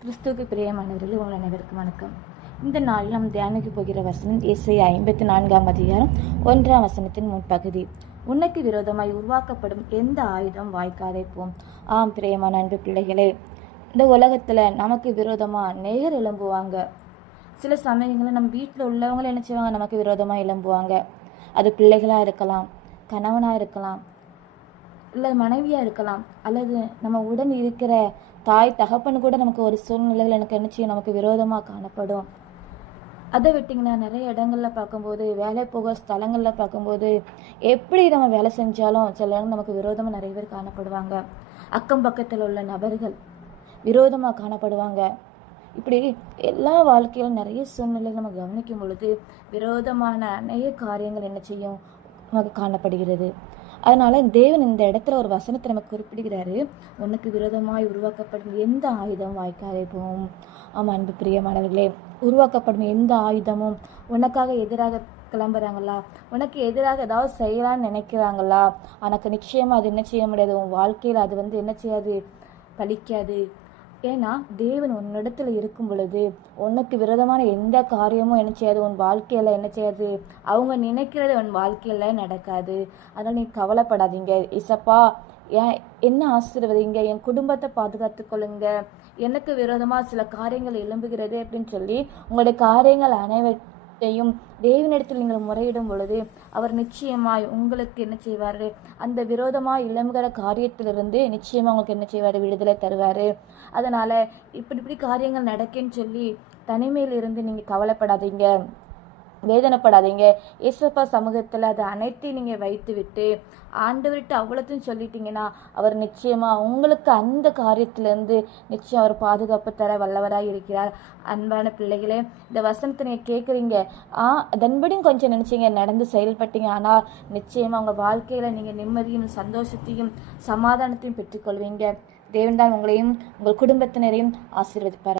கிறிஸ்துவுக்கு பிரியமானவர்களே, உங்கள் அனைவருக்கும் வணக்கம். இந்த நாளில் நாம் தியானிக்க போகிற வசனம் ஏசாயா 54ஆம் அதிகாரம் 1ஆம் வசனத்தின் முன்பகுதி. உனக்கு விரோதமாய் உருவாக்கப்படும் எந்த ஆயுதம் வாய்க்காதே போம். ஆம் பிரியமான அன்பு பிள்ளைகளே, இந்த உலகத்தில் நமக்கு விரோதமாக நேர் எழும்புவாங்க. சில சமயங்களில் நம்ம வீட்டில் உள்ளவங்களை என்ன செய்வாங்க, நமக்கு விரோதமாக எழும்புவாங்க. அது பிள்ளைகளாக இருக்கலாம், கணவனாக இருக்கலாம், இல்லை மனைவியாக இருக்கலாம், அல்லது நம்ம உடன் இருக்கிற தாய் தகப்பன்னு கூட நமக்கு ஒரு சூழ்நிலைகள் எனக்கு என்ன செய்யும், நமக்கு விரோதமாக காணப்படும். அதை விட்டிங்கன்னா நிறைய இடங்களில் பார்க்கும்போது, வேலை போக ஸ்தலங்களில் பார்க்கும்போது, எப்படி நம்ம வேலை செஞ்சாலும் சில இடங்கள் நமக்கு விரோதமாக நிறைய பேர் காணப்படுவாங்க. அக்கம் பக்கத்தில் உள்ள நபர்கள் விரோதமாக காணப்படுவாங்க. இப்படி எல்லா வாழ்க்கையிலும் நிறைய சூழ்நிலைகள் நம்ம கவனிக்கும் பொழுது விரோதமான அநேக காரியங்கள் என்ன செய்யும், நமக்கு காணப்படுகிறது. அதனால தேவன் இந்த இடத்துல ஒரு வசனத்தை நமக்கு குறிப்பிடுகிறாரு, உனக்கு விரோதமாய் உருவாக்கப்படும் எந்த ஆயுதம் வாய்க்காதே போகும். ஆமாம் அன்பு பிரியமானவர்களே, உருவாக்கப்படும் எந்த ஆயுதமும் உனக்காக எதிராக கிளம்புறாங்களா, உனக்கு எதிராக ஏதாவது செய்யலான்னு நினைக்கிறாங்களா, உனக்கு நிச்சயமாக அது என்ன செய்ய முடியாது, உன் வாழ்க்கையில் அது என்ன செய்யாது, பலிக்காது. ஏன்னா தேவன் உன்னிடத்துல இருக்கும் பொழுது உனக்கு விரோதமான எந்த காரியமும் என்ன செய்யாது, உன் வாழ்க்கையில் என்ன செய்யாது, அவங்க நினைக்கிறது உன் வாழ்க்கையில் நடக்காது. அதனால் நீ கவலைப்படாதீங்க. இசப்பா என்ன ஆசீர்வதிங்க, என் குடும்பத்தை பாதுகாத்து கொள்ளுங்க, எனக்கு விரோதமாக சில காரியங்கள் எழும்புகிறது அப்படின்னு சொல்லி உங்களுடைய காரியங்கள் அனைவற்றையும் தேவனிடத்தில் நீங்கள் முறையிடும் பொழுது அவர் நிச்சயமாய் உங்களுக்கு என்ன செய்வார், அந்த விரோதமாக எழும்புகிற காரியத்திலிருந்து நிச்சயமாக உங்களுக்கு என்ன செய்வார், விடுதலை தருவார். அதனால் இப்படி காரியங்கள் நடக்குன்னு சொல்லி தனிமையில் இருந்து நீங்கள் கவலைப்படாதீங்க, வேதனைப்படாதீங்க. இயேசுப்பா சமூகத்தில் அதை அனைத்தையும் நீங்கள் வைத்து விட்டு ஆண்டவர்கிட்ட அவ்வளோத்தையும் சொல்லிட்டீங்கன்னா அவர் நிச்சயமாக உங்களுக்கு அந்த காரியத்திலேருந்து நிச்சயம் அவர் பாதுகாப்பு தர வல்லவராக இருக்கிறார். அன்பான பிள்ளைகளே, இந்த வசனத்தை நீங்கள் கேட்குறீங்க, அதன்படியும் கொஞ்சம் நினச்சிங்க, நடந்து செயல்பட்டீங்க, ஆனால் நிச்சயமாக உங்கள் வாழ்க்கையில் நீங்கள் நிம்மதியும் சந்தோஷத்தையும் சமாதானத்தையும் பெற்றுக்கொள்வீங்க. தேவன் தான் உங்களையும் உங்கள் குடும்பத்தினரையும் ஆசீர்வதிப்பார்.